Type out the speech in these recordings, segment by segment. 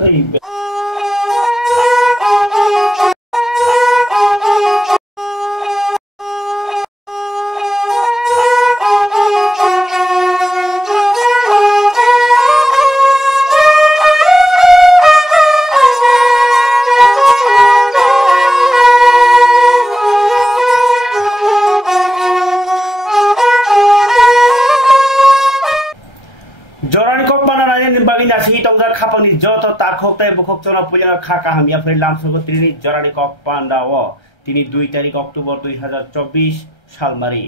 Oi, Jorani kok mana nanya nimbagi nasi tonggar kapani joto takhok tai bukhok chona puja khaka hamia phai lamsogo trini jorani kok pandawo tini 2 তারিখ October 2024 সাল মারি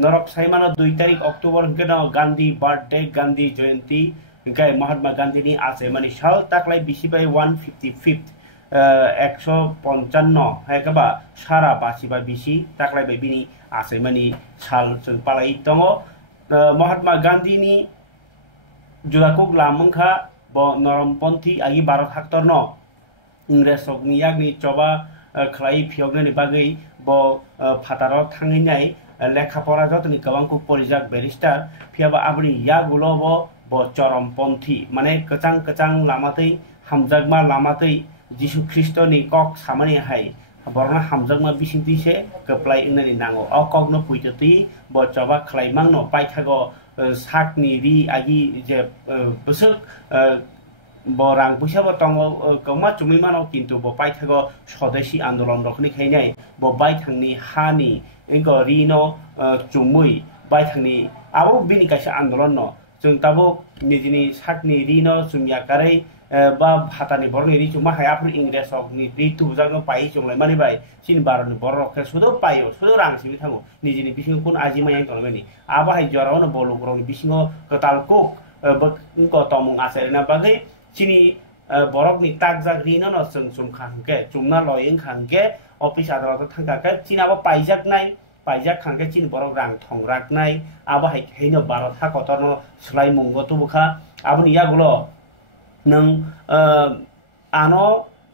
নরক সাইমানো 2 তারিখ October গেন Gandhi birthday Gandhi Jayanti গায় মহাত্মা গান্ধী নি আছে মানে সাল তাকলাই বিসি বাই 155th 155 হায়কাবা সারা বাসি বা বিসি তাকলাই বাই বিনি আছে মানে সাল जों পালাই দङ মহাত্মা গান্ধী নি Judakuk lamangkha bo noromponthi agi Bharat haktorno Ingres sokni yakni coba khlai phiogni bagui bo phataro thanginai lekhapora jotoni gabangkuk porijak barrister phiaba abni yagulo bo choromponthi mane kachang lamatei hamjakma lamatei Jisu Kristo ni kok samani hai borna hamjakma bisingti se keplai inani nango o kokno puitoti bo coba khlai mangno paithago sakni ri agi je busuk borang puisa bo tongo koma chumi mano kintu bo paithago swadeshi andolon rokni khainai bo baithangni hani ego rino chumui baithangni abo bini kaisa andolon no जों tabo nijini sakni rino chumya karai ba bhatani borni ri chuma hai apni ingres okni ri tubjagno pai chunglai mani bai sin baroni borok ke sudo payo sudo rang simi thango nijini bisingo kun ajima yang tolmani aba hai jorawono bologrong bisingo ketal kok ko tomong aserena bagai sini borokni takjak rino no chung khangke chumna loyeng khangke office adalat thangka sini aba paijak nai paijak khangke sini borok rang thongrak nai aba hai heino Bharat hakotorno slai mungo tubukha abni yagulo nang ano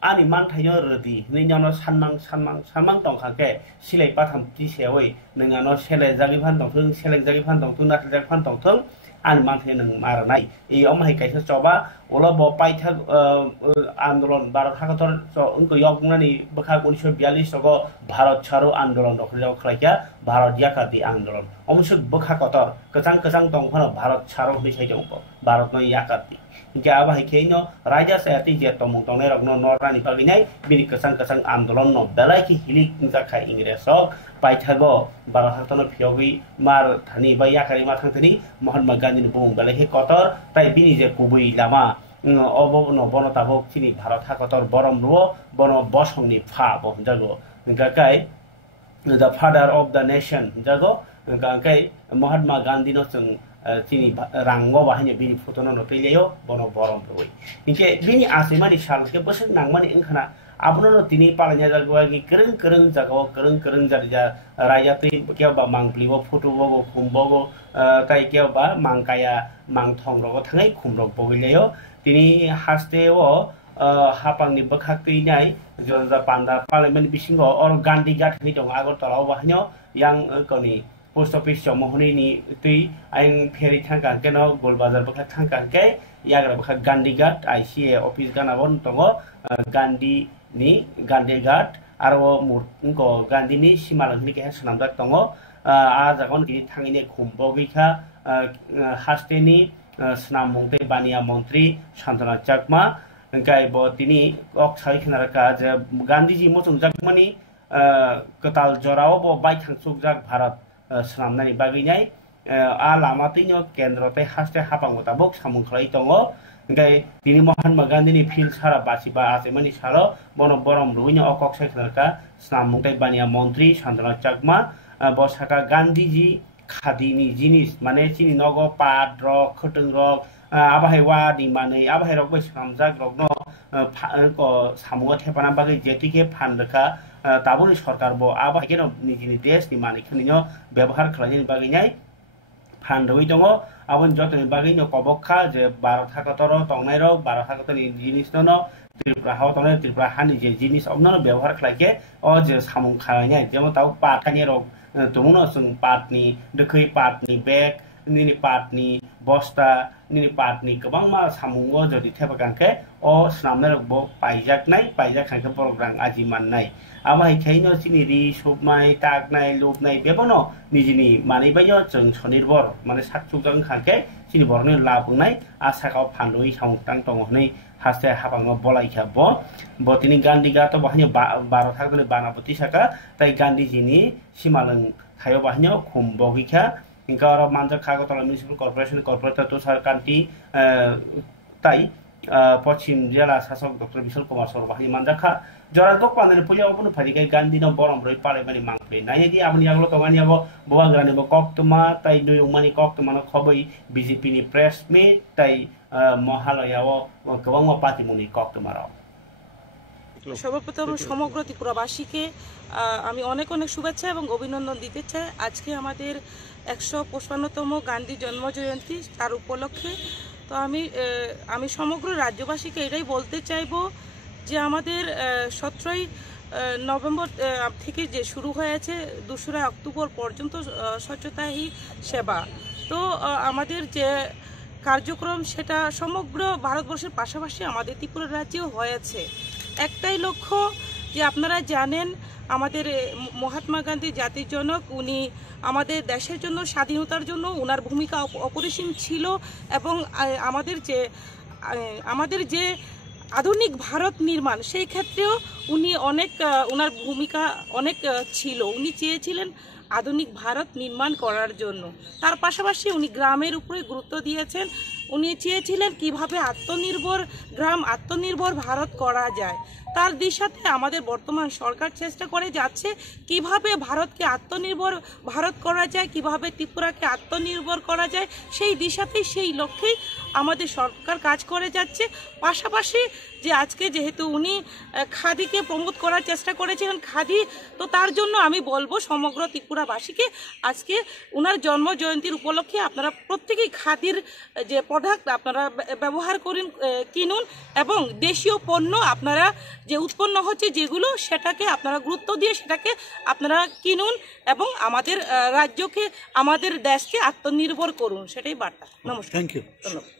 ani manthayo rodi ninyono sanmang tongkhake silai patham ti sewei nangano sele jagi phan tongthung selek jagi phan tongthung nathal jagi phan tongthung ani manthay nang marnai ei omhai kaisa choba ola bo paithak andolon Bharat hakator unko yognani bakha 1942 sogo Bharat charo andolon rokhrejak khlaika Bharat yakati andolon omsuk bakha kotor kachang tongphano Bharat charo hisai jongpo Bharat no yakati Hingga aba haikeino raja sayati je tomong tongnai rokno norani paginai bini kasang andolon no belai ki hilik njakai ingresok paithago Bharat haktono phiogi mar thani ba yakari ma thangthani Mahatma Gandhi ni bung belai he kotor tai bini je kubui lama obo no bono tabok chini Bharat hakotor borom ruo bono bosongni pha bo jago hingga kai the father of the nation jago hingga kai Mahatma Gandhi no chung chini rango bahanya bini photono no teileyo bono borom roi inke bini asimani salke bosek nangmani ingkhana abono no tini palanya jagwagi kereng jagao kereng jarja raja tei keba mangplibo photo bogo khumbogo tai keba mangkaya mangthong rogo thangai khumrok bogileyo tini hasteo hapangni bakhak teinai jonja panda parliament bisingo or Gandhi Ghat ni dong Agartala bahanyo yang koni post office mohoni ni tui aing pheri thangkan keno Golbazar bakha thangkan ke yagra bakha Gandhi Ghat ICA office gana bon tongo Gandhi Ghat aro murko Gandhi ni simalangni ke sanamjak tongo a jagon ki thangine khumbogikha hasteni snamungte bania mantri Santana Chakma gai bo tini ok sai khnaraka je Gandhi ji mochung jakmani ketal jorao bo bai thangsuk jak Bharat Slamnani baginai a lamatinyo kendro te haste hapang tabok samung khlai tongo ngai tini Mahatma Gandhi ni phil sara basi ba asemani saro bono borom ruino okok sekhnarka snamungtai bania mantri Santana Chakma bo saka Gandhi ji khadini jinis mane chini nogo pat rok khoteng rok abahai wadi mane abahai rok bai samjak rokno ko samungo thepana bagai jetike phandaka taboni sarkar bo abahai keno nijini desh ni mane khnino ব্যবহার khlaini bagai nai phandoi dongo abon jotoni bagai no kobokha je Bharat hakatoro tongnai rok Bharat hakatoni jinis no Tripura hawa tongnai Tripura hani je jinis omno ব্যবহার khlaike o je samung khainai jemon tau pat kani rok tumuno sung patni dekhoi patni bag nini patni bosta nini patni kabangma samungo jodi thepakangke o snamne rokbo paijaknai program ajimanai amai khaino chini ri submai taknai lubnai bebono nijini manaibayo jeng sonirbor mane sakchukjang khangke chini borni labungnai asakao phandui samungtang tongonai haste habango bolaikha bo tini gandhi ga to bahnya 12 thakdoni banapati saka tai gandhi jini simaleng thayo bahnya khumbogikha ingkara manjak khagotala municipal corporation corporator to sarkanti tai পশ্চিম জেলা শাসক doctor বিশাল কুমার সরবাহি মানজাখা জরাগক পানানি পুলিয়া বনু ফারিকাই গান্ধী ন বরম রই পালে মানি মাংপ্লে নাইদি আমনি আগলো তমানি আবো বওয়াগ্রানি ব কক্তমা তাই দুই উমানি কক্তমা ন খবই বিজেপি নি প্রেস মিট তাই মহালয়াও গোবাং পাতিমুনি কক্তমারাও সর্বপ্রথম সমগ্র ত্রিপুরাবাসীকে আমি অনেক অনেক শুভেচ্ছা এবং অভিনন্দন দিতে চাই আজকে আমাদের 155তম গান্ধী জন্ম জয়ন্তী তার উপলক্ষে তো আমি সমগ্র রাজ্যবাসীকে এটাই বলতে চাইবো যে আমাদের 17ই নভেম্বর থেকে যে শুরু হয়েছে 2রা অক্টোবর পর্যন্ত স্বচ্ছতা হি সেবা তো আমাদের যে কার্যক্রম সেটা সমগ্র ভারতবর্ষের পাশাপাশি আমাদের ত্রিপুরা রাজ্যেও হয়েছে একটাই লক্ষ্য যে আপনারা জানেন আমাদের মহাত্মা গান্ধী জাতির জনক উনি আমাদের দেশের জন্য স্বাধীনতার জন্য ওনার ভূমিকা অপরিসীম ছিল এবং আমাদের যে আধুনিক ভারত নির্মাণ সেই ক্ষেত্রেও উনি ওনার ভূমিকা অনেক ছিল উনি চেয়েছিলেন আধুনিক ভারত নির্মাণ করার জন্য তার পাশাপাশি উনি গ্রামের উপরে গুরুত্ব দিয়েছেন উনি চেয়েছিলেন কিভাবে আত্মনির্ভর গ্রাম আত্মনির্ভর ভারত করা যায় তার দিশাতে আমাদের বর্তমান সরকার চেষ্টা করে যাচ্ছে কিভাবে ভারতকে আত্মনির্ভর ভারত করা যায় কিভাবে ত্রিপুরাকে আত্মনির্ভর করা যায় সেই দিশাতেই সেই লক্ষ্যেই আমাদের সরকার কাজ করে যাচ্ছে পাশাপাশি যে আজকে যেহেতু উনি খাদিকে প্রমোট করার চেষ্টা করেছিলেন খাদি তো তার জন্য আমি বলবো সমগ্র ত্রিপুরাবাসীকে আজকে ওনার জন্ম জয়ন্তীর উপলক্ষে আপনারা প্রত্যেকেই খাদির যে প্রোডাক্ট আপনারা ব্যবহার করুন কিনুন এবং দেশীয় পণ্য আপনারা যে উৎপন্ন হচ্ছে যেগুলো সেটাকে আপনারা গুরুত্ব দিয়ে সেটাকে আপনারা কিনুন এবং আমাদের রাজ্যকে আমাদের দেশকে আত্মনির্ভর করুন সেটাই বার্তা নমস্কার থ্যাংক ইউ ধন্যবাদ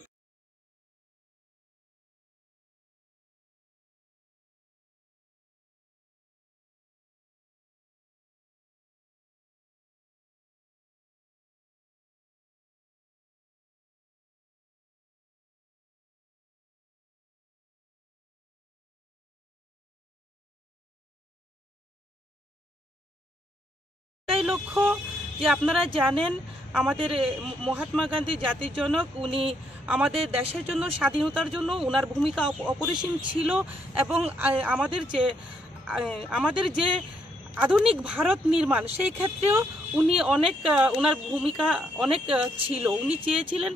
লক্ষ্য যে আপনারা জানেন আমাদের মহাত্মা গান্ধী জাতির জনক উনি আমাদের দেশের জন্য স্বাধীনতার জন্য ওনার ভূমিকা অপরিসীম ছিল এবং আমাদের যে আধুনিক ভারত নির্মাণ সেই ক্ষেত্রেও উনি ওনার ভূমিকা অনেক ছিল উনি চেয়েছিলেন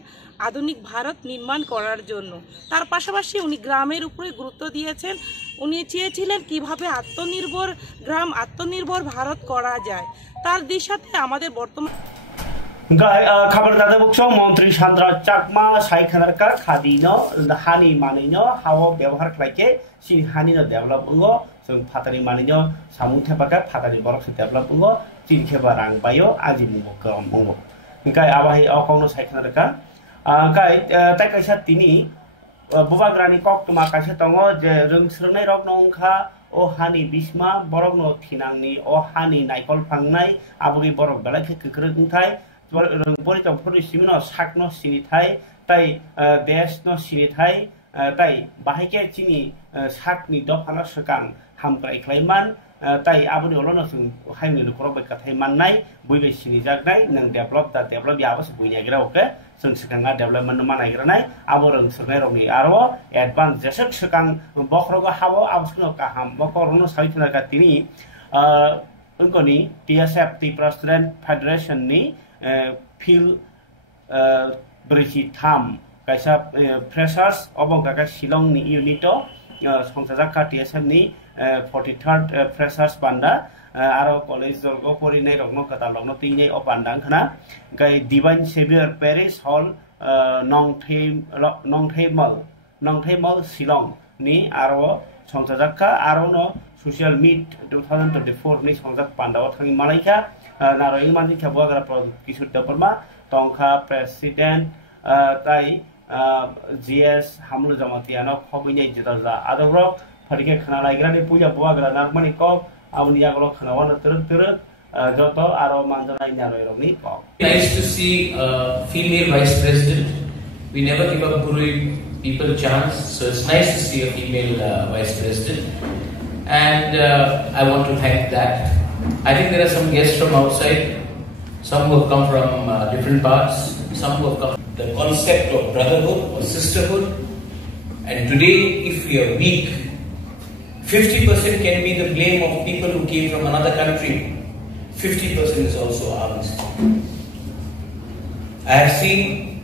আধুনিক ভারত নির্মাণ করার জন্য তার পাশাপাশি উনি গ্রামের উপরে গুরুত্ব দিয়েছেন উনি চেয়েছিলেন কিভাবে গ্রাম আত্মনির্ভর ভারত করা যায় তার দিশাতে আমাদের বর্তমান খাবার দাদা বুকসং মন্ত্রী সান্দ্রা চাকমা সাইখানারকা খাদিনো হানি মানিনো হাও ব্যবহার খাইকে সি হানিনো ডেভেলপ উঙ্গো जों फातानि मानिनो सामु थेपाका फातानि बरक डेभलप उंगो चिनखेबा रां बायो आजि मुंगो गम उंगो इंकाय आबाहि अकाउनो साइखानारका गाय ताइ काइसा तिनि बुबाग्रानि कक्तमा काइसा दङो जे रोंस्रोनाय रक नंखा ओ हानि बिस्मा बरक न थिनांनि ओ हानि नाइकल फांनाय आबुगि बरक बेलाखे कक्रोंथाय बरि तफोरनि सिमिनो साकनो सिनिथाय ताइ देश न सिनिथाय ताइ बाहायके चिनि साकनि दफाना सकां हामग्राय ख्लायमान ताइ आबुनि अलोनो जों हायनि नखराव बेकाथाय माननाय बुइबे सिनि जागनाय नों डेभलप याबस बुइनायग्रा ओके जों सिगाङा डेभलपमेन्ट मानायग्रानाय आबो रोंसोरनाय रंनि आरो एडभान्स जेसक सकां बखरगो हाबो आबसनो काहाम बखरनो साइथनाका तिनि अंकनि टीएसएफ त्रिपुरा स्टुडेन्ट फेडारेशन नि फिल ब्रैजि थाम काइसा फ्रेशार्स अबं काका शिलंनि इउनिटो संसाजाखा टीएसएफ नि 43rd फ्रेशार्स बान्दा आरो कलेज जर्ग परिनाय रगनो कथा लगनो तिनै अ बान्दां खना गाय डिवाइन सेवियर पेरिस हॉल नंथैमल शिलं नि आरो संसाजाखा आरो न सोशल मीट 2024 नि संसाज बान्दाव थांनि मालायखा नारयिं मानसि थाबुआग्रा किशोर देबबर्मा तंखा प्रेसिडेंट ताइ GS hamlu jamatia no khobinai jidaza adoro pharike khana laigrani puja buagra narmani ko abuni aglo khana wana turuk joto aro manjanai naroi rogni ko. Nice to see a female vice president. We never give up giving people a chance, so it's nice to see a female vice president, and I want to thank that. I think there are some guests from outside, some who have come from different parts, some who have come. The concept of brotherhood or sisterhood, and today, if we are weak, 50% can be the blame of people who came from another country. 50% is also ours. I have seen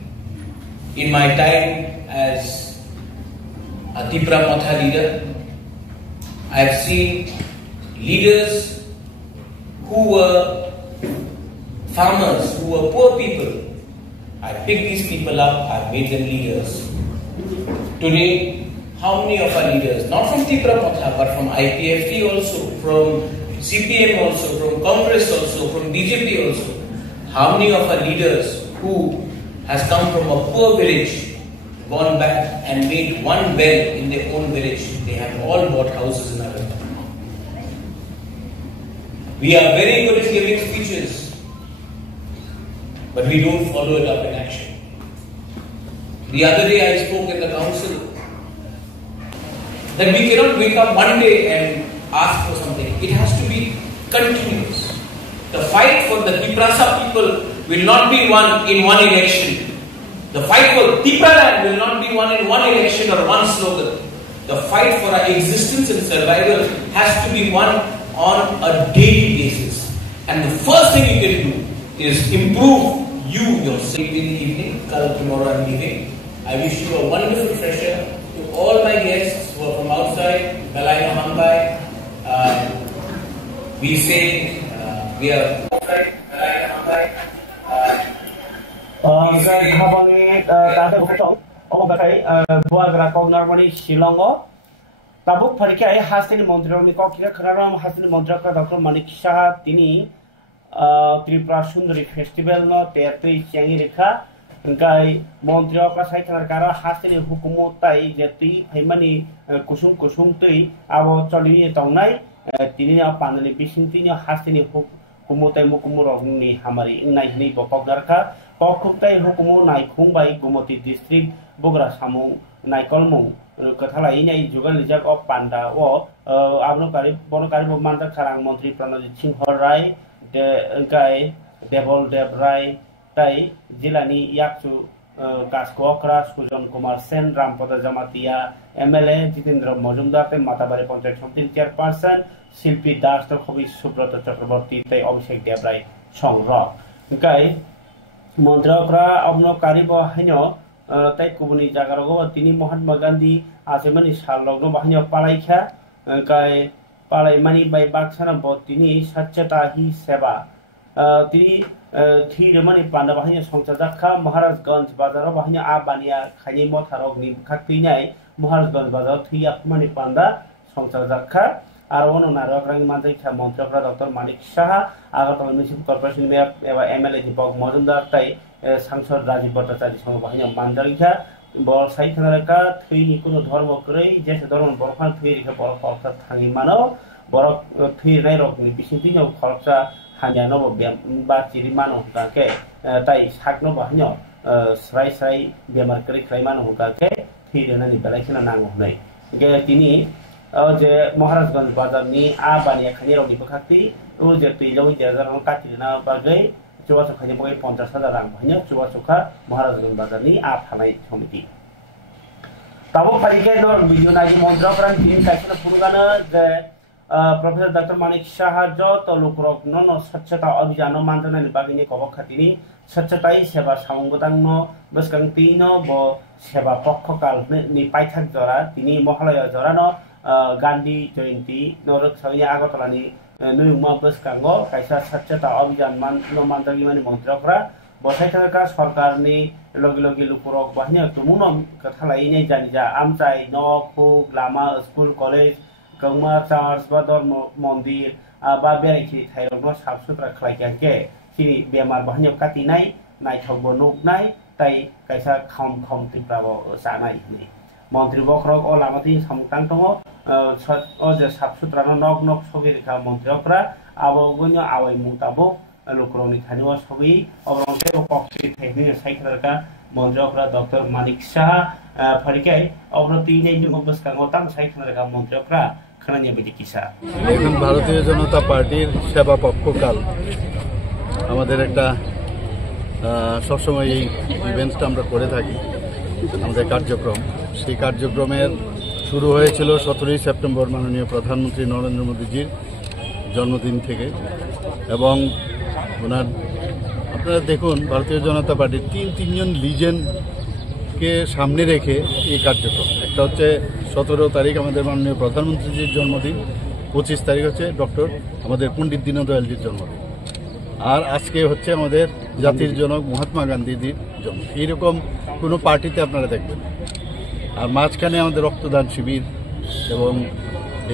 in my time as a Tipra Matha leader, I have seen leaders who were farmers, who were poor people. I picked these people up, I made them leaders. Today, how many of our leaders, not from Tipra Matha, but from IPFT also, from CPM also, from Congress also, from BJP also, how many of our leaders who has come from a poor village, gone back and made one well in their own village? They have all bought houses in our country. We are very good at giving speeches, but we don't follow it up in action. The other day I spoke in the council that we cannot wake up one day and ask for something. It has to be continuous. The fight for the Tiprasa people will not be won in one election. The fight for Tipra land will not be won in one election or one slogan. The fight for our existence and survival has to be won on a daily basis. And the first thing you can do is improve yourself. In the evening, tomorrow I'm leaving. I wish you a wonderful fresh air. To all my guests who are from outside, Balai Hambai, we say we are outside, Balai Hambai. Khabani tata bukong obakai buagra kognarmani Shillongo tabuk pharike ai hasini montroni kokira khararam hasini montraka Dr. Manik Shah tini Tripura Sundari Festival no tertui changi rekha gai montriok ka saikhanar kara hasini hukumu tai jetui phaimani kusung tui abo choli tongnai tini panani bisingtini hasini hukumu mukumurogni hamari ingnai hini bopokdarkha Pokuktai hukumu naikung bai Gumoti district Bogra Samung naikolmung kathala inai jugal lijak of panda o abno kari bomanda kharang Montri Pranajit Singh Rai de gai Devol Debrai tai jilani yakchu Kaskokra Sujan Kumar Sen Rampada Jamatia MLA Jitendra Majumdar te Matabari Panchayat Samiti chairperson Silpi Das to Khobi Subrata Chakraborty tai Abhishek Debrai songrok gai Montrokra abno karibo hanyo tai kubuni jagarago tini Mahatma Gandhi asemani salogno bahanyo palaikha kai palai mani bai baksana bo tini sacheta hi seva tini thirmani panda bahanyo songchajakha Maharajganj bazaro bahanyo abania khani motharogni khaktinai Maharajganj bazaro thiyakmani panda songchajakha Arono Narokrang Mandrika Montrokra Dr. Manik Shah Agartala Municipal Corporation Mayor MLA Dipok Majumdar tai Sangsad Rajiv Bhattacharya Songbahinya Mandrika Bor Saikhanaraka Thui Kuno Dharma Kurei Jesa Dharma Borkhan Thui Rika Borkha Thangi Mano Borok Thui Rairokni Bisintinyo Kholcha Hanyano Ba Chiri Mano Kake Tai Sakno Bahanyo Srai Bemar Kri Kraimano Kake Thui Renani Balaikina Nango Nei Ge Tini je Maharajganj bazar ni abani khani roni bakhati o je tuiloi jajar no katina bagai chuwa khani bagai 50,000 rang bhanya chuwa chokha Maharajganj bazar ni a phalai committee tabo pharike no video nagi montrokran tin kaisna purugana je Professor Dr. Manik Shah jo to lukrok no swachhata abhiyan no manjana ni bagai ni kobok khatini swachhatai seba samungdang no baskang tino bo seba pokkokal ni paithak jora tini mohalaya jora no Gandhi Jayanti Norok Sawya Agartalani Nuyuma Baskango Kaisa Sacheta Abhiyan no Mandagimani Montrokra Bosaikaka Sarkarni Logi Lupurok Bahnya Tumunom Kathalai Janija Amchai No Khug Lama School College Kauma Church Bador Mondir Babiaki Thairogno Sabsutra Khlaikyangke Sini Bemar Bahnya Katinai Naithogbo Nuknai তাই কাইসা খাম খাম ত্রিপুরাও জানাই হই মন্ত্রী বখরক ও লামাতি সমতাং দङ ও যে সাফ সুতরা knock knock সবই রেখা মন্ত্রীরা আবগন্য আওয়াই মুতাবো লোকরনি খানিও সবই অবরংসে পক্ষি থেনি সাইখরকা মন্ত্রীরা ডক্টর মানিক সাহা ফারিকাই অবনতি নেই অবস্থাঙ্গ তাম সাইখরকা মন্ত্রীরা খানানি বিদি কিসা এখন ভারতীয় জনতা পার্টির সেবা পক্ষকাল আমাদের একটা সবসময় এই ইভেন্টটা আমরা করে থাকি আমাদের কার্যক্রম সেই কার্যক্রমের শুরু হয়েছিল 17 সেপ্টেম্বর মাননীয় প্রধানমন্ত্রী নরেন্দ্র মোদীজির জন্মদিন থেকে এবং ওনার আপনারা দেখুন ভারতীয় জনতা পার্টির তিনজন লিজেন্ডকে সামনে রেখে এই কার্যক্রম একটা হচ্ছে 17 তারিখ আমাদের মাননীয় প্রধানমন্ত্রীজির জন্মদিন 25 তারিখ হচ্ছে আমাদের পণ্ডিত দীনদয়ালজির জন্মদিন আর আজকে হচ্ছে আমাদের জাতির জনক মহাত্মা গান্ধীজির জন্ম এইরকম কোনো পার্টিতে আপনারা দেখবেন আর মাঝখানে আমাদের রক্তদান শিবির এবং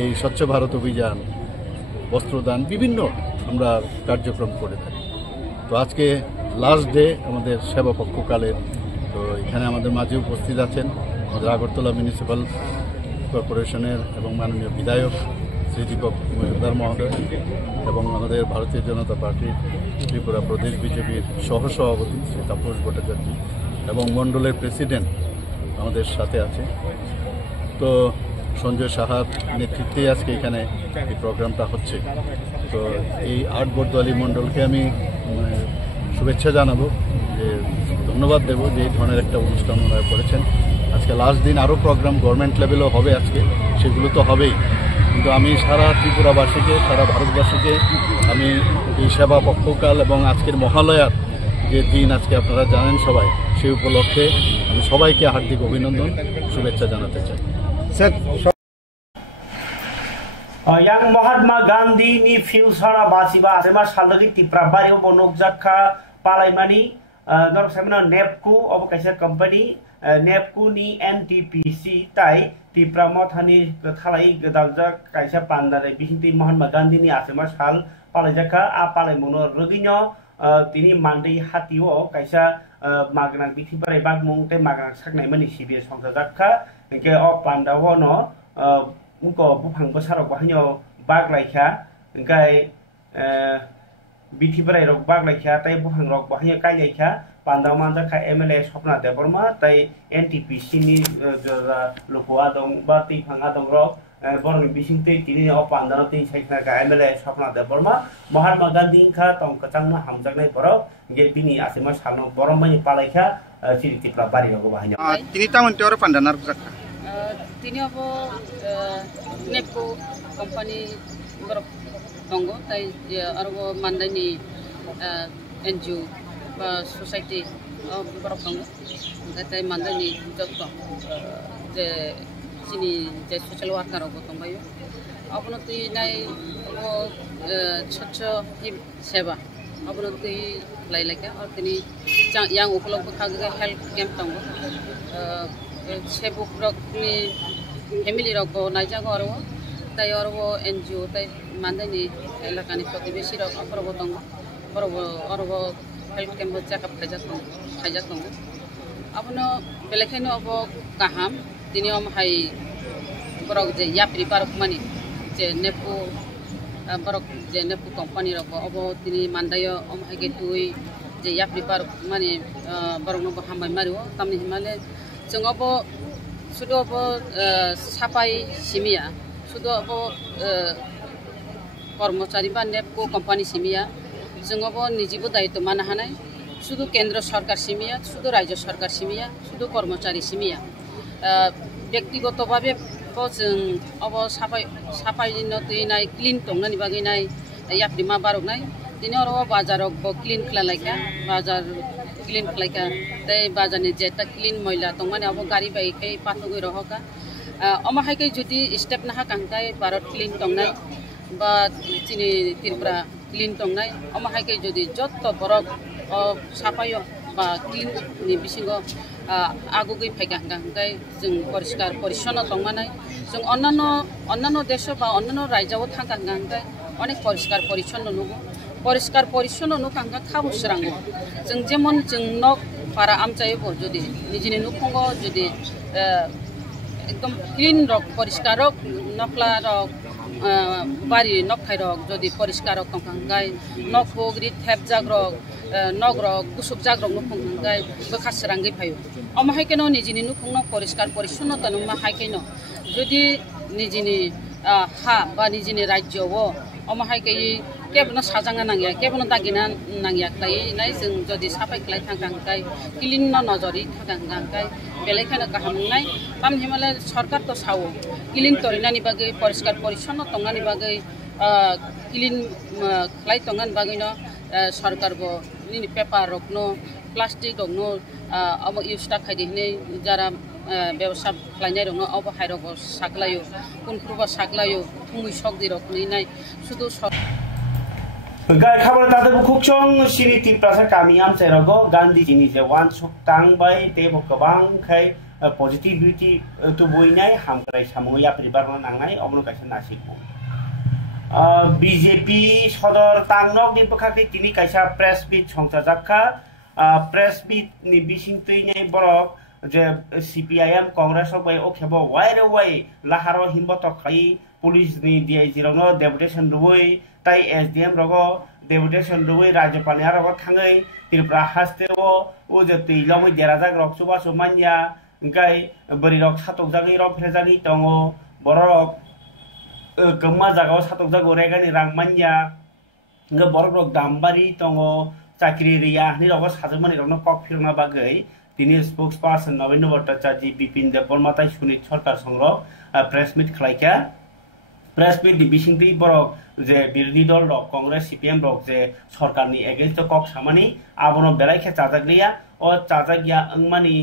এই স্বচ্ছ ভারত অভিযান বস্ত্রদান বিভিন্ন আমরা কার্যক্রম করে থাকি তো আজকে লাস্ট ডে আমাদের সেবা পক্ষকালের তো এখানে আমাদের মাঝে উপস্থিত আছেন আমাদের আগরতলা মিউনিসিপ্যাল কর্পোরেশনের এবং মাননীয় বিধায়ক শ্রী দীপক মজুমদার মহোদয় এবং আমাদের ভারতীয় জনতা পার্টির ত্রিপুরা প্রদেশ বিজেপির সহসভাপতি শ্রী তাপস ভট্টাচার্য এবং মণ্ডলের প্রেসিডেন্ট আমাদের সাথে আছে তো সঞ্জয় সাহার নেতৃত্বে আজকে এখানে এই প্রোগ্রামটা হচ্ছে তো এই আট বরদোয়ালি মণ্ডলকে আমি শুভেচ্ছা জানাবো যে ধন্যবাদ দেব যে এই ধরনের একটা অনুষ্ঠান ওনারা করেছেন আজকে লাস্ট দিন আরও প্রোগ্রাম গভর্নমেন্ট লেভেলেও হবে আজকে সেগুলো তো হবেই কিন্তু আমি সারা ত্রিপুরাবাসীকে সারা ভারতবাসীকে আমি এই সেবা পক্ষকাল এবং আজকের মহালয়ার যে দিন আজকে আপনারা জানেন সবাই সেই উপলক্ষে আমি সবাইকে হার্দিক অভিনন্দন শুভেচ্ছা জানাতে চাই sir yang Mahatma Gandhi ni filsara basiba asema salagi tipra bari bonok jakha palaimani nor samna nepku obo kaisa company nepku ni NTPC tai tipra mothani thalai gadalja kaisa pandare bihinti Mahatma Gandhi ni asema sal palaijakha a palaimono roginyo tini mandei hatio kaisa magnang bithi parai bagmung te magnang saknai mani sibi songsa jakha ke o pandawo no मुको बुफां बसारक बाहायनो बागलायखा ओंखाय बिथिफ्राय रक बागलायखा ताय बुफां रक बाहायनो कायलायखा पान्दाव मानजाखा MLA सपना देबरमा ताय NTPC नि लोकवा दं बा तैफाङा दं रक बरनि बिसिंते तिनि अ पान्दाव तै साइखनाका एमएलए सपना देबरमा महात्मा गान्धी खा तं कचांना हामजागनाय बरक गे बिनि आसेमा सानो बरमनि पालायखा सिरितिप्ला बारियाव बाहायनो तिनि तामन्तेवर पान्दानार जाखा তিনি अब नेपको कंपनी बरफ दङ ताई आरो मान्दानि एनजिओ बा सोसाइटी बरफ दङ ताई मान्दानि जत जे चिनि जे सोशल वर्कार अब दंबायो अपनो ती नाय वो स्वच्छ सेवा अपनो ती लाइलाका और तिनी yang उपलब्ध खागे हेल्थ कैंप दङ सेबुक रकनि फेमिली रक नायजागो आरो ताय आरो एनजिओ ताय मानदानि एलाकानि प्रतिबेशी रक अफरबो दङ आरो हेल्थ कैंप चेकअप खायजाक दङ आपनो बेलेखायनो अब गाहाम दिनै हाय बरक जे याप्रि पारक मानि जे नेपु बरक जे नेपु कंपनी रक अब दिनै मानदायो हायगे दुई जे याप्रि पारक मानि बरकनो हामबाय मारियो तामनि हिमाले जों अब सुदु अब साफाई सिमिया सुदु अब कर्मचारी बा नेपको कंपनी सिमिया जों अब निजिबो दायित्व मानो हानाय सुदु केन्द्र सरकार सिमिया सुदु राज्य सरकार सिमिया सुदु कर्मचारी सिमिया व्यक्तिगत भावे जों अब साफाई नय क्लीन तंगनानि बागै नाय याप्रिमा बारकनाय दिनै आरो बाजाराव क्लीन खालायलायखा बाजार क्लीन खालायखा ताय बाजारनि जेता क्लीन मैला दं माने अब गाड़ी बाइकै पाथगै रहका अमाहायकै जुदि स्टेप नाहा कांताय भारत क्लीन दंनाय बा चिनि त्रिपुरा क्लीन दंनाय अमाहायकै जुदि जत्त बरक साफायो बा क्लीन नि बिसिङो आगुगै फायगांगांगाय जों परिष्कार परिच्छन्न दंमानाय जों अन्नान्य देश बा अन्नान्य राज्यआव थांगांगांगाय अनेक परिष्कार परिच्छन्न नुगो परिष्कार परिच्छन्न नुकांगा खाबु स्रांगो जों जेमन जों नक para amchaybo jodi nijini nukhungo jodi ekdom clean rok poriskar rok nokla rok bari nokhai rok jodi poriskar rok tongkhangai nokpogri thepjak rok nog rok kusukjak rok nukhungai bekhasrangai phayo amahai keno nijini nukhungno poriskar porishonnota nungma haikeno jodi nijini ha ba nijini rajyo amahai kai kebno sajanga nangya kebno dagina nangya kai nai jeng jodi sapai klai thangkai kilin no nojori thangkai belekhana kahamnai tam himalay sarkar to sawo kilin torinani bagai poriskar porishonno tongani bagai kilin klai tongan bagai no sarkar bo ni paper rokno plastic rokno abo use ta khaidi ne jara ব্যবসা খাইনাই রং of হাইরক সাকলায়ো কোনক্রুবা সাকলায়ো থুমুই সকদি rock নাই শুধু গাই খাবার তাতে খুকচং সিনি তিপ্রাসা কামিয়াম চেরগো গান্ধীজিনি যে one সুক টাংবাই তেবো গোबां খাই positivity তো বইনাই হামগ্রাই Samui আপরিবার নাংনাই অবনো কাইসা নাসিকো BJP সদর টাংনক नि পখাকি তিনি কাইসা প্রেস মিট সংসাজাখা প্রেস মিট नि বিসিং তৈনাই বরক যে সিপিআইএম কংগ্রেস বাই ওখেবো ওয়াইরে ওয়াই লাহারো হিমবত খাই পুলিশ নি ডিআইজি রনো ডেপুটেশন রুই তাই এসডিএম রগো ডেপুটেশন রুই রাজ্যপাল ni রগো থাঙ্গै ত্রিপুরা হাস্তেও ও যে তৈলমই দেরাজাক রকসুবা সুমানিয়া গাই বরি রক সাতক জাগি রক ফ্রেজানি দङो বরক গম্মা জাগাও সাতক জাগো রেগানি রাংমানিয়া গে বরক রক দামবারি দङो চাকরি রিয়া ni রগো সাজমানি রনো কক ফিরনা বাগै তিনি স্পোক্সপারসন নবেন্দ্র ভট্টাচার্য বিপিন দেববর্মা তাই সুনীত সরকার সংগ্রহ প্রেস মিট খাইকা প্রেস মিট বিসিংতি বরক যে বিরোধী দল রক কংগ্রেস সিপিএম রক যে সরকারনি এগেইনস্ট কক সামানি আবনো বেলাইখে চাজাগলিয়া ও চাজাগিয়া अंगमानि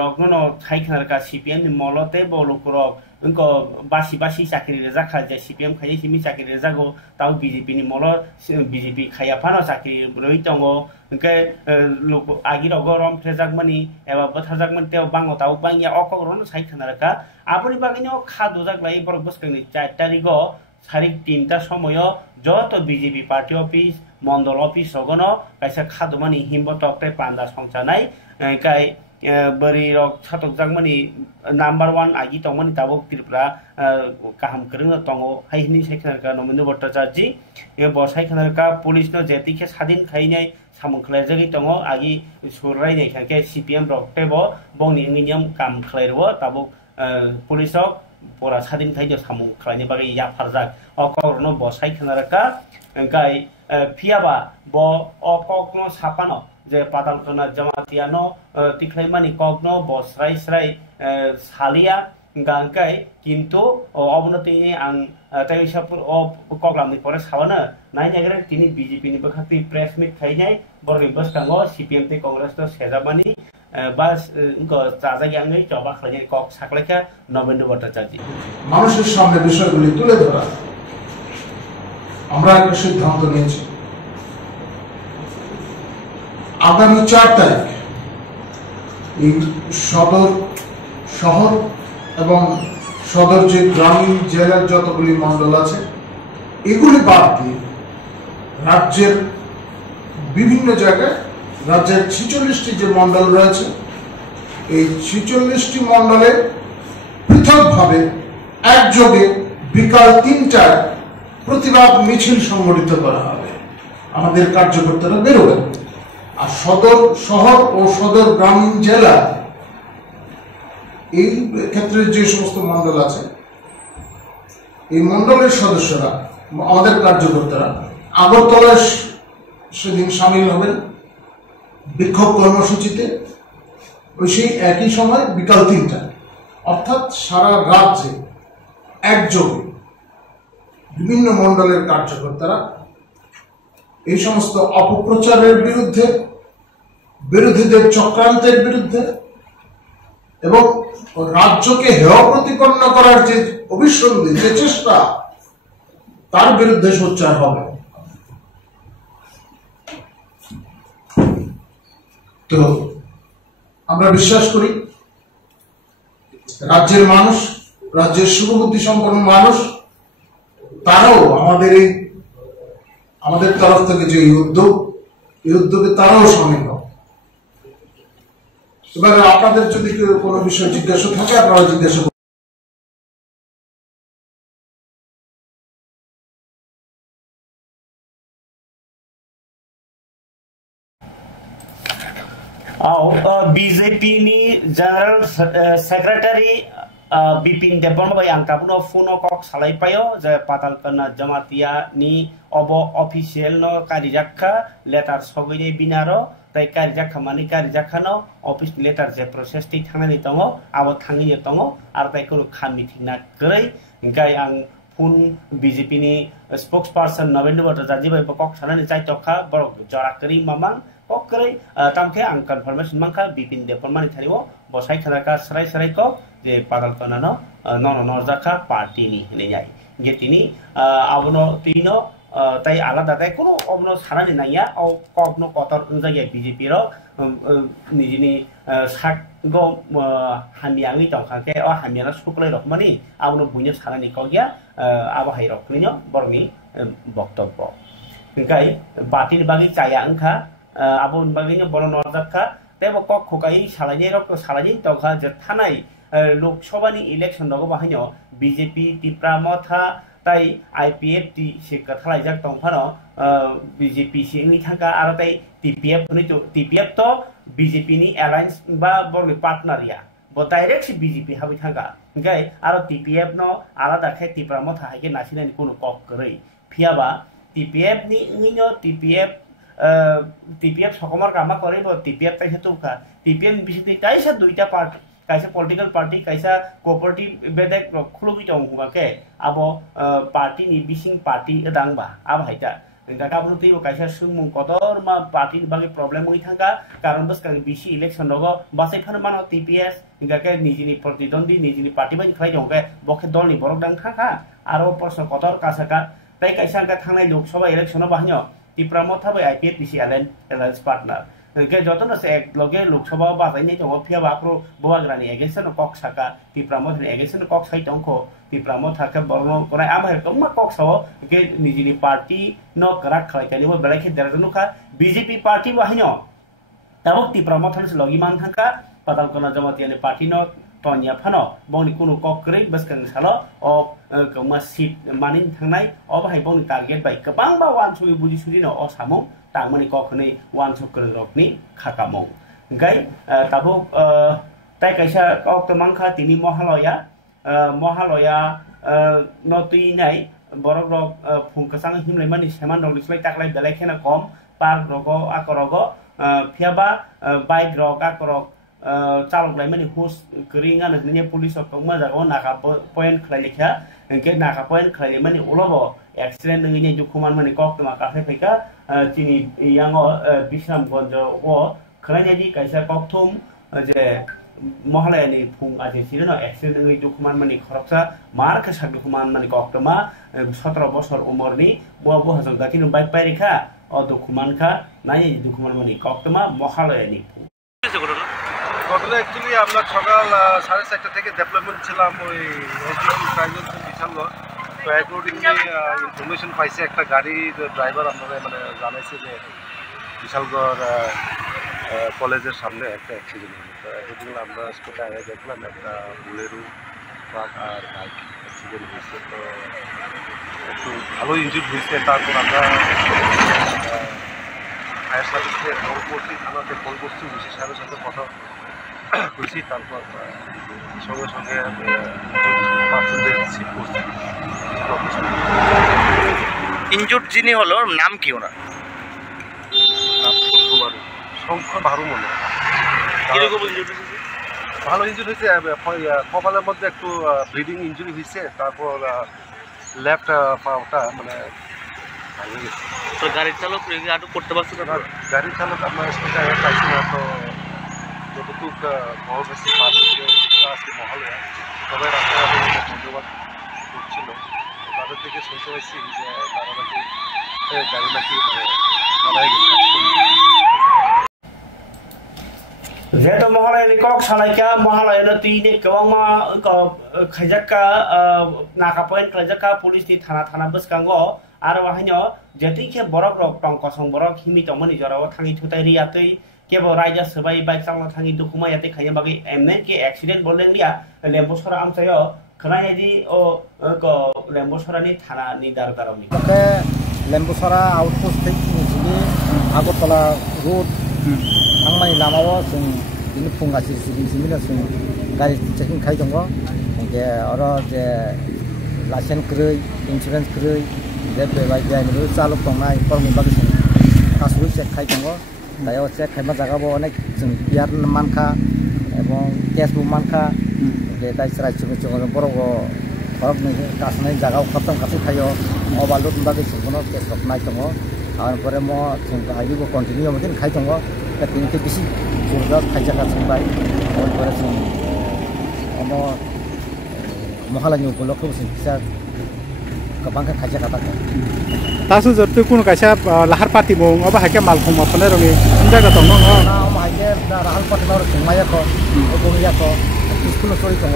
রকনো খাইখারকা সিপিএম नि মলতে বলক রক उनको बासी बासी चाकरी रेजाखा जे सीपीएम खाई सिमी चाकरी रेजागो ताउ बीजेपी नि मल बीजेपी खाया फानो चाकरी रई दङो उनके लोक आगि रगो रम फ्रेजागमानि एबा बथाजागमानि तेव बांगो ताउ बांगिया अकगरन साइखानारका आपनि बागिनो खादुजागलाई बर बसकनि 4 तारिखो सारिक 3টা সময় যত BJP party office mandal office রগনো কাইসা খাদুমানি হিমবতকতে পান্ডা সংচানাই কাই बरी रक सातक जागमानि नम्बर 1 आगि तंगमानि ताबो त्रिपुरा काहाम करंग तंगो हाइनि साइखानारका नमेन्द्र भट्टाचार्य ए ब साइखानारका पुलिस न जेतिखे सादिन खाइनाय सामुखलाय जगि तंगो आगि सुराय नै खाके सीपीएम रक टेबो बंनि नियम काम खलायरो ताबो पुलिस परा सादिन खाइदो सामुखलायनि बागै या फारजाक अकरनो ब साइखानारका गाय फियाबा ब अककनो सापानो जे पातालकना जमातियानो तिख्लाइमानि कगनो बस्राय स्राय सालिया गांकाय किन्तु अबनतिनि आं ताइसापुर अ कगलामनि परे सावनो नायनागरे तिनि बीजेपी नि बखाति प्रेस मिट खाइनाय बरनि बस्तांगो सीपीएम ते कांग्रेस तो सेजामानि बास उनको चाजागियांगै जबा खालायनाय कग साकलायखा नवेन्द्र भट्टाचार्य মানুষের সামনে বিষয়গুলি তুলে ধরা আমরা একটা সিদ্ধান্ত নিয়েছি আগামী 4 তারিখ এই সদর শহর এবং সদর যে গ্রামীণ জেলার যতগুলি মণ্ডল আছে এগুলি বাদ দিয়ে রাজ্যের বিভিন্ন জায়গায় রাজ্যের 46টি যে মণ্ডল রয়েছে এই 46টি মণ্ডলে পৃথকভাবে একযোগে বিকাল 3টায় প্রতিবাদ মিছিল সংগঠিত করা হবে আমাদের কার্যকর্তারা বেরোবেন আর সদর শহর ও সদর গ্রামীণ জেলা এই ক্ষেত্রে যে সমস্ত মণ্ডল আছে এই মণ্ডলের সদস্যরা আমাদের কার্যকর্তারা আগরতলায় সেদিন সামিল হবেন বিক্ষোভ কর্মসূচিতে ওই সেই একই সময় বিকাল 3টায় অর্থাৎ সারা রাজ্যে একযোগে বিভিন্ন মণ্ডলের কার্যকর্তারা এই সমস্ত অপপ্রচারের বিরুদ্ধে বিরোধীদের চক্রান্তের বিরুদ্ধে এবং রাজ্যকে হেয় প্রতিপন্ন করার যে অভিসন্ধি যে চেষ্টা তার বিরুদ্ধে সোচ্চার হবে তো আমরা বিশ্বাস করি রাজ্যের মানুষ রাজ্যের শুভবুদ্ধি সম্পন্ন মানুষ তারাও আমাদের তরফ থেকে যে এই উদ্যোগে তারাও সামিল হবে এবারে আপনাদের যদি কোনো বিষয় জিজ্ঞাসা থাকে আপনারা জিজ্ঞাসা করুন। BJP ni General Secretary Bipin Debon by Angkapuno Funo Kok Salaipayo, the Patalkana Jamatia ni Obo official no Karijaka, letters Hogide Binaro, they Karijaka Mani Karijakano, office letters the process Tangani Tongo, our Tangi Tongo, Article Kamitina Gray, Gayang Pun BJP ni spokesperson November Zajiba Pokok Salani Zaitoka, Borok Jarakari Mamang. Kokre tamke ang confirmation mangka bipin de permani thariwo bosai khalaka sarai ko je padal kanano nono norjaka party ni hine jai je tini abono tino tai alada tai kono obno sarani naiya o kokno kotor unjaya BJP ro nijini sak go hamiangi tongkhake o hamiana suklai rokmani abono buine sarani kogya abo hai roknino borni boktobbo kai party ni bagi chaya angkha abon bagainya boron norjaka tebo kok khokai salani rok salani tokha je thanai lok sabhani election dogo bahaino BJP tipra motha tai IPF ti se kathalai jak tongphano BJP singni thaka aro tai TPF ni to TPF to BJP ni alliance ba borni partner ya bo direct si BJP habi thaka ngai aro TPF no alada khai tipra motha haike nasinani kono kok korei phiaba TPF ni nginyo TPF সকমার কামা করে TPF কাইসা তুকা TPF বিশেষে কাইসা দুইটা party কাইসা political party কাইসা cooperative বেদেক খুলুবি দং হুগাকে আবো party নি বিসিং party দাংবা আবহাইতা গাকাবনো তিও কাইসা সুমু কদর মা party বাগে problem হই থাকা কারণ বস কাই বিসি ইলেকশন রগ বাসাই ফানো মানো TPS গাকে নিজিনি প্রতিদ্বন্দ্বী নিজিনি পার্টি বাই খাই দংকে বখে দলনি বরক দাং থাকা আরো প্রশ্ন কদর কাসাকা তাই কাইসা কা থাংনাই লোকসভা ইলেকশন বাহানিও Tipramo thabai IPF PC alliance partner. Ke jotono se loge Loksabha bazai nei tongo phia bapro boagrani against no kok saka Tipramo thani against no kok sai tongko Tipramo thaka borno korai amai komma kok so ke nijini party no karak khlai kani bo belai khe derano kha BJP party bahino tabok Tipramo thani logi man thaka padal kona jamatiani party no tonya phano boni kuno kokre baskang salo o koma seat manin thangnai o bahai boni target bai kabang ba wan sui buji suri no o samong tangmani kokhnai wan sukre rokni khakamong gai tabok tai kaisa kok tamangkha tini mohalaya no tui nai borok rok phungkasang himlai mani seman rok lislai taklai belai khena kom par rogo akorogo phiaba bike rok akorok চালক লাই মানে হোস করিঙা ননে police কমা জাগো নাকা point খলাইলেখা NK নাকা point খলাইলে মানে ওলব accident ননে জুখমান মানে cock তমা cafe ফাইকা চিনি ইয়াঙ্গ বিশামগঞ্জ ও খলাইনাদি কাইসা ককথম যে মহালয়ানি ফুং আছে ছিল না অ্যাক্সিডেন্ট ননে জুখমান মানে খরকসা মার খাসা জুখমান মানে কক তমা 17 বছর উমরনি বো হাসং গাতিনো বাইক পাইরেখা ও দুখমান খা নাই দুখমান মানে কক তমা মহালয়ানি ফুং ঘটনা অ্যাকচুয়ালি আমরা সকাল 4:30 থেকে ডেভেলপমেন্ট ছিলাম ওই বিশালগড় তো অ্যাকর্ডিংলি ইনফরমেশন পাইছে একটা গাড়ির ড্রাইভার আপনারা মানে জানাইছে যে বিশালগড় কলেজের সামনে একটা অ্যাক্সিডেন্ট হলো তো অ্যাকর্ডিংলি আমরা স্পটে আগে দেখলাম একটা বুলেরো ট্রাক আর বাইক অ্যাক্সিডেন্ট হয়েছে তো একটু ভালো ইনজুর্ড হয়েছে তারপর আমরা ফায়ার সার্ভিসে ফোন করছি থানাতে ফোন করছি বিশেষ সাহেবের সাথে কথা করছি তারপর সঙ্গে সঙ্গে পার্সনদের রিসিভ করছি ইনজুর্ড যিনি হলো নাম কি ওনার শঙ্কর বারু মনে ভালো ইনজুরি হয়েছে কপালের মধ্যে একটু ব্লিডিং ইনজুরি হয়েছে তারপর লেফট পাটা মানে তো গাড়ির চালক আটক করতে পারছে না গাড়ির চালক আমরা পাইছি না তো যতটুকু খবর বেশি আজকে মহলে সবাই রাস্তাঘাটে ধন্যবাদ করছিল তাদের থেকে শুনতে পাইছি যে তারা নাকি গাড়ি নাকি মারা গেছে যেহেতু মহালয়ানি কক সালাইকা মহালয়ানো তিনে গোबांमा खायजाका नाका पॉइंट खायजाका पुलिस नि थाना बसकांगो आरो बाहायनो जेतिखे बरक रक टंकसं बरक हिमि तमनि जराव थांगि थुताय रियातै केवल राइजा सबाई बाइक चालना थांगी दुखुमा याते खाइया बाकी एमने के एक्सीडेंट बोलें लिया लेम्बो सरा आमसायो खनाय जी ओ को लेम्बो सरानी थाना नि दारगारावनि ओके लेम्बो सरा आउटपोस्ट थै नि आगरतला रोड थांनाय लामायाव जों बिनि फुंगासि सिबिसिमिना जों गारि चेकिं खाइ दङ जे आरो जे लाइसेन्स क्रय इन्सुरेन्स क्रय जे बेबायदि आइनो चालक दंनाय फर्मनि बागै जों गासैबो चेक खाइ दङ दायाव चेक खाइमा जागाबो अनेक जों बियार मानखा एबं केसबो मानखा जे दाइस रायजोनि जों बर'गो फरक नै गासै जागाव खतम खासै खायो अबालुट बागै जोंनो केस नाय दङ आरो म जों गायबो कन्टिनिउ मदिन खाइ दङ दा तिनके बिसि जोंगा खाइजागा जोंबाय आरो जों अनो महालानि उपलक्षखौ जों फिसा गोबां खाइजागा बाय तासु जत्तु कुनु कायसा लाहार पार्टी मो अब हाके मालखौ माफने रनि जागा दङ ना हाके राहाल पार्टी नर संमायाखौ बंगियाखौ स्कुल सरि दङ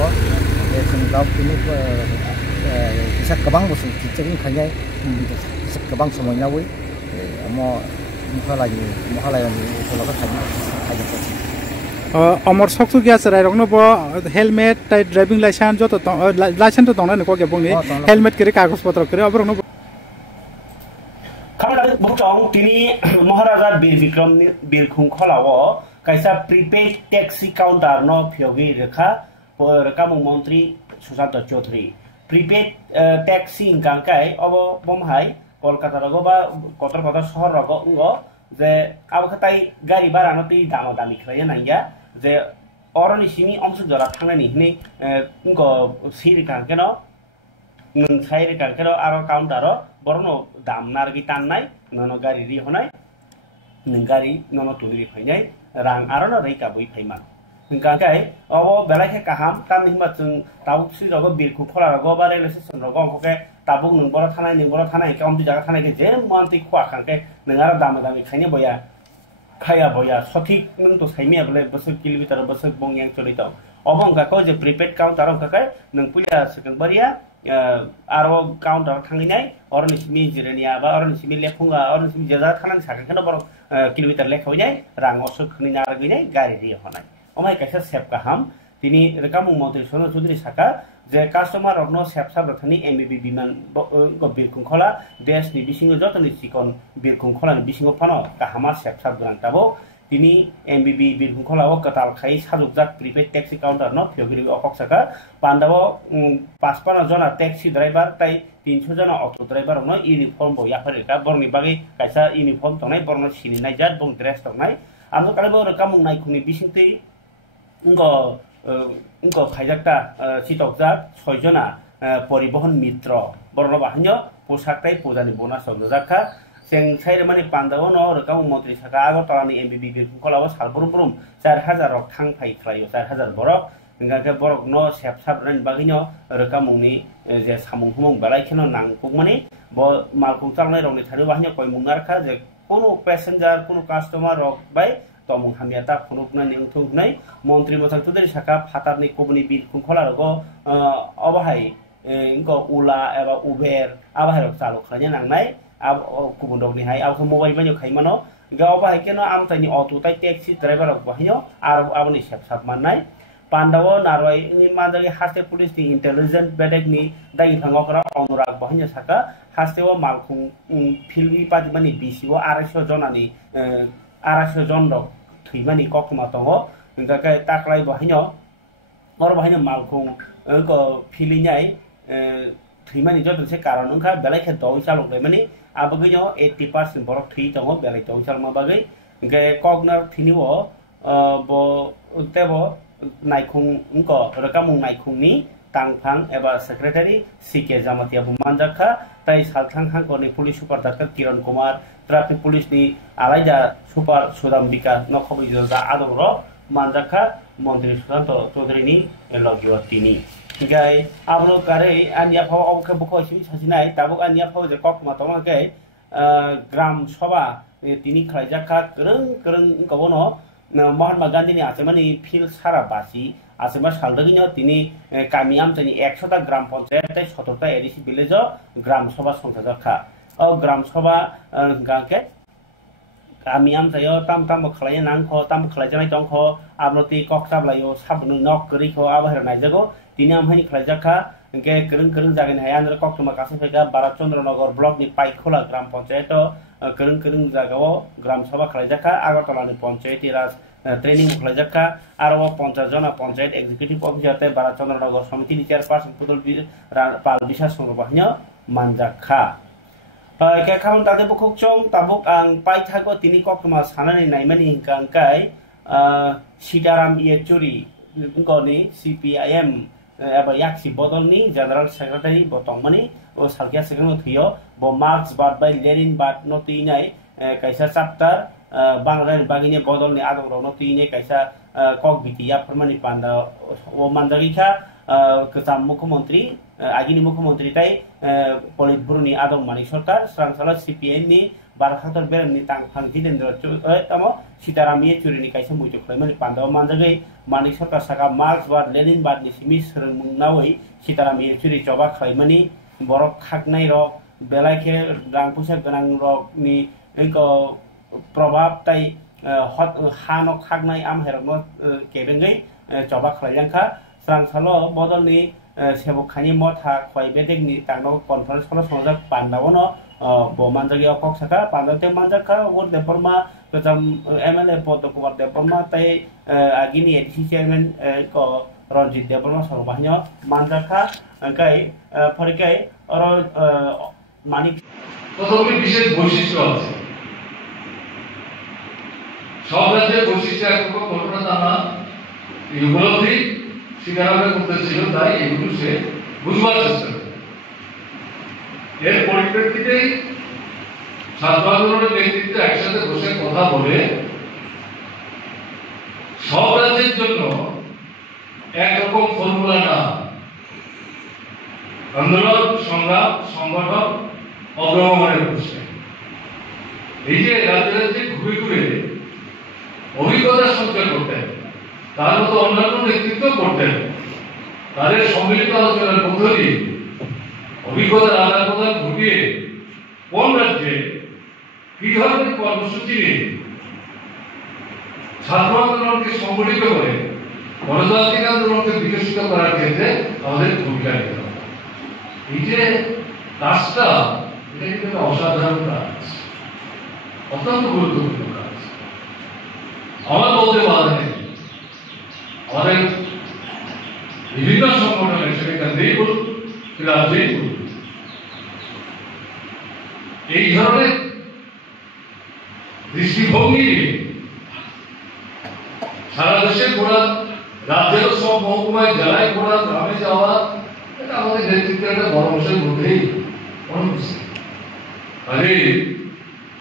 जों गाव बिनि फिसा गोबां बोसोर चेकिं खाइनाय गोबां समायनावै म महालयनि उपलक्ष खाइजागा अमर सकसु गया सराय रंनो बो हेलमेट टाइ ड्राइविंग लाइसेंस जतो लाइसेंस तो दंना नको के बंगनि हेलमेट करे कागज पत्र करे अब रंनो खामला बुचों तिनी महाराजा बीर विक्रम बिरखुं खलाव कायसा प्रीपेड टैक्सी काउंटर न फियोगी रेखा रकामु मंत्री सुशांत चौधरी प्रीपेड टैक्सी गांकाय अब बमहाय कलकाता रगो बा कतर शहर रगो उंगो जे अब खताय गाड़ी भाड़ा न ती दाम दामी खलाय नांगया जे अरनि सिमी अंश जरा थांनायनि नि उंगो सिरि कांके न नों साइरि कांके आरो काउंटर बरनो दाम नारगि ताननाय ननो गाड़ी रि होनाय नों गाड़ी ननो तुलि फैनाय रां आरो न रैका बय फैमान गांकाय अब बेलाखे काहाम तानि हिमा जों ताउसि रगो बिरखु खला रगो बा रेलवे स्टेशन रगो अंकके ताबुक नंबरा थानाय काउंटी जागा थानाय के जे मानति खुआ खांके नोंगारा दाम दामि खायने बया खाया बया सठिक नों तो साइमिया बले बस किलोमीटर बस बंगियां चलित अब अंकाको जे प्रीपेड काउंटर अंकाय नों पुलिया सेकेंड बारिया आरो काउंटर थांगिनाय अरनिसिमि जिरेनिया बा अरनिसिमि लेफुंगा अरनिसिमि जेजा थानाय साखाखनो बर किलोमीटर लेखावैनाय रां असो खनि नारगिनाय गारि रि होनाय ओमाय कायसा सेफ काहाम तिनी रकामु मंत्री सोनो चौधरी साका जे कास्टमार रगनो सेफ साब्रथनि एमबीबी बिमान गो बिरखुंखला देशनि बिसिङो जतनि सिकन बिरखुंखलानि बिसिङो फनो काहामा सेफ साब्रां ताबो तिनी एमबीबी बिरखुंखलाव कताल खाइ साजुकजात प्रीपेड टैक्सी काउंटर न फियोगिरि अफक्सका पांडाव 55 जना टैक्सी ड्राइवर ताई 300 जना ऑटो ड्राइवर न यूनिफॉर्म बो याफरेका बरनि बागै कायसा यूनिफॉर्म तनाय बरनो सिनिनाय जात बं ड्रेस तनाय आमो कालेबो रकामु नायखुनि बिसिंति उनको खाइजाकता चितकजाक 6 जना परिवहन मित्र बरनो बाहान्य पोसाकताय पूजानि बोनास जाखा सें साइरमानि पांडाव न रकामु मंत्री साका आगरतलानि एमबीबी बिरखुंखलाव सालबुरुम 4000 रक थां फाइ खालायो 4000 बरक इंगाके बरक न सेफ साबरनि बागिनो रकामुनि जे सामुं हुमुं बालायखेनो नांगुमानि ब मालकुं चालनाय रंनि थानो बाहान्य कय मुंगारखा जे कोनो पैसेंजार कोनो कास्टमार रक बाय तमुं हामियाता फुनुकनानि उथुनाय मंत्री मोथां चौधरी साका फातारनि कोबनि बिरखुंखला रगो अबाहाय इंको उला एबा उबेर आबाहाय चालु खालायनो नांनाय अब गुबुन दगनि हाय अब मोबाइल बायनो खायमानो गाव बाहाय केनो आमतानि अटो ताइ टैक्सी ड्राइवर बाहायनो आरो आबनि सेफ साब माननाय पांडाव नारवाय मादारि हास्ते पुलिसनि इंटेलिजेंस बेटेकनि दाइ फांगकरा अनुराग बाहायनो साका हास्तेव मालखुं फिल्मी पादिमानि बिसिबो 250 जनानि 250 जन दं थैमानि ककमा दङ इंगाके ताकलाय बाहायनो और बाहायनो मालखुं को फिलिनाय थैमानि जतसे कारण उनखा बेलायखे दं चालक माने आबगैनो 80% बरक थै दङ बेलाय दं चालमा बागै इंगे कगनार थिनिवो बो तेबो नायखुं उनको रकामुं नायखुंनि तांफां एबा सेक्रेटारि सीके जामातिया बुमानजाखा ताइ सालथां हांकनि पुलिस सुपार डाक्टर किरण कुमार ट्राफिक पुलिसनि आलायदा सुपार सुदाम्बिका नखबि जा आदर मानजाखा मंत्री सुशांत चौधरीनि लगिवतिनि गाय आबनो कारे आनिया फाव अबखे बखो सिनि सासिनाय ताबुक आनिया फाव जे ककमा तमाके ग्राम सभा तिनि खायजाखा करं गबनो महात्मा गांधीनि आसेमानि फिल सारा बासी आसेमा सालदगिनो तिनि कामियामनि 100टा ग्राम पंचायत 17टा एडिसि विलेज ग्राम सभा संसाजखा ग्राम सभा गाके আমি আমজাयो tam tam khlai nangkho tam khlai janai tongkho abroti koktab layo sabnu nok gerikho abahir naijago tini amhani khlai jakha ge kereng kereng jagen hayan koktuma kase phega Baratchandranagar block ni Paikhola gram panchayat kereng kereng jagao gram sabha khlai jakha Agartala ni panchayati raj training khlai jakha aro 50 jona panchayat executive officer te Baratchandranagar samiti ni chairperson Pudul Pal Biswas Songrobahnya manjakha ke kaun tade bukuk chong tabuk ang pai thago tini koktuma sanani naimani hingkangkai Sitaram Yechuri ngoni CPIM aba yaksi bodolni general secretary botongmani o salkia secretary thiyo bo marks bad by lenin bad notinai kaisa chapter Bangladesh bagini bodolni adong ro notinai kaisa kok bitiya permani panda o mandagika ketam mukhomontri agini mukhomontri tai politburo ni adong mani sarkar srangsala CPN ni Barakhator Berem ni tangphang Jitendra tamo Sitaram Yechuri ni kaisa mujuk khlaimani panda o manjagai mani sarkar saka Marx bad Lenin bad ni simi srengmungnawai Sitaram Yechuri joba khlaimani borok khaknai rok belaike rang puisa ganang rok ni eko probab tai hanok khaknai amherok kebengai joba khlaijangkha srangsalo bodolni sebokkhani motha khoi bedek ni tangno conference holo songjak pandawono bo manjagi okok saka pandate manjakha wor deporma ketam MLA poto kumar deporma tai agini ADC chairman ko Ranjit deporma sorobahnya manjakha kai porikai oro manik প্রথমে বিশেষ বৈশিষ্ট্য আছে সব রাজ্যের বৈশিষ্ট্য একরকম ঘটনা তা না এই উপলব্ধি শিকারাবে করতেছিল তাই এগুলো সে বুঝবার চেষ্টা করে এর পরিপ্রেক্ষিতে ছাত্র আন্দোলনের নেতৃত্বে একসাথে বসে কথা বলে সব রাজ্যের জন্য একরকম ফর্মুলা না আন্দোলন সংগ্রাম সংগঠন অগ্রগমনের প্রশ্নে এই যে রাজ্যে রাজ্যে ঘুরে ঘুরে অভিজ্ঞতা সঞ্চয় করতেন তার মতো অন্যান্য নেতৃত্ব করতেন তাদের সম্মিলিত আলোচনার মধ্য দিয়ে অভিজ্ঞতার আদান প্রদান ঘটিয়ে কোন রাজ্যে কি ধরনের কর্মসূচি নিয়ে ছাত্র আন্দোলনকে সংগঠিত করে গণতান্ত্রিক আন্দোলনকে বিকশিত করার ক্ষেত্রে আমাদের ভূমিকা নিতে হবে এই যে কাজটা এটা কিন্তু একটা অসাধারণ কাজ অত্যন্ত গুরুত্বপূর্ণ কাজ আমার বলতে বাধা নেই আমাদের বিভিন্ন সংগঠনের সেটা যেই বলুন সেটা যেই বলুন এই ধরনের দৃষ্টিভঙ্গি সারা দেশে ঘোরা রাজ্যের সব মহকুমায় জেলায় ঘোরা গ্রামে যাওয়া এটা আমাদের নেতৃত্বের একটা বড় অংশের মধ্যেই অনুপস্থিত আরে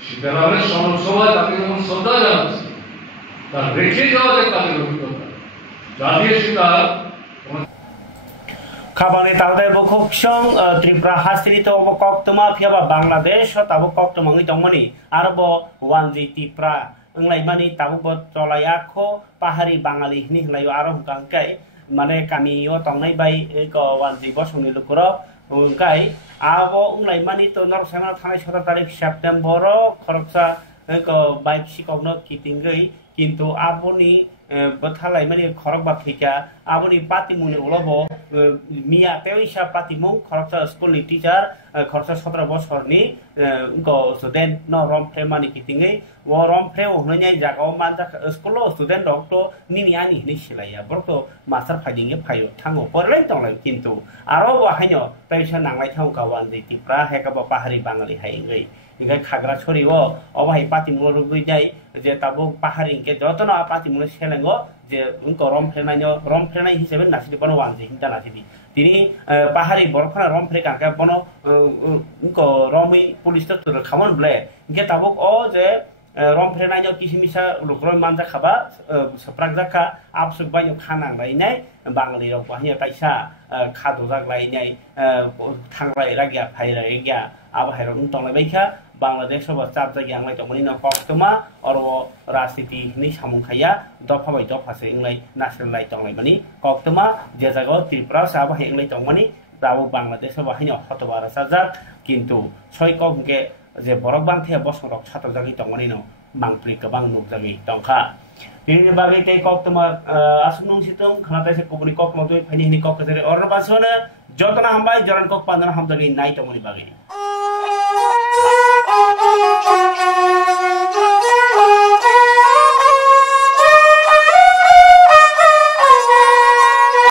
সীতারামের সমাজ তাকে যখন শ্রদ্ধা জানাচ্ছে তার রেখে যাওয়া যে তাদের অভিজ্ঞতা জাতীয় সীতার Kabang tawde bukuk song Tripura hasri to bo koktuma phiaba Bangladesh tabo koktuma ngi tongmani arbo wanji Tripura nglai mani tabo bo tolayakho pahari Bangali hni hlayo aro hungkai mane kami yo tongnai bai ko wanji bosungni lukuro hungkai abo nglai mani to nor sema thanai 17 tarik September khoroksa ko bike sikogno kitingai kintu aboni bethalai mani khorok ba thika aboni pati muni ulobo Mia Tewisha Patimong, Koroksa school teacher, Korsa Sotra Bosorni, go student no rompe money kitting, war rompe, Nanya Jago Manda school, student doctor, Niniani Nishilaya, Borto, master fighting a pio, Tango, or rental like Kinto, Aro Hano, Patient and like Honka one, the Tipra, Hekaba Pahari Bangali Haingay. Kagra Chori or over Patimur Guday, the Tabu Pahari, get Dotona Patimur Shelengo. যে রমফ্রেনাই হিসেবে নাচিতে বনো ওয়ানজি হিন্তা নাচিদি তিনি পাহাড়ি বরফনা রমফ্রে কাকা বনো রমি police তো খামন ব্লে গে তাবক ও যে রমফ্রেনাই কিসিমিসা লুক্রয় মানজা খাবা সপ্রাক জাকা আপসুক বাইনো খানাং লাইনাই বাঙালি রক বাহিয়া তাইসা খাদো জাক লাইনাই থাংলাই রাগিয়া ফাইরাই গিয়া আবহাইরক তংলাই বাইখা Bangladesh sobat cap jagi ang lai tongmani no koktuma oro rasiti ni samungkhaya dofa bai dofa se inglai national lai tonglai mani koktuma je jago Tripura sa ba inglai tongmani rabo Bangladesh sobat hino hotobara sajak kintu soi kokge je borok bangthia bosong rok chhator jagi tongmani no mangpri kabang nukjagi tongkha ini bagi tei kok tama asunung situng khana tai se kubuni kok mo tui phani hini kok kare orna basona jotna hambai jaran kok pandana hamdagi nai tomoni bagi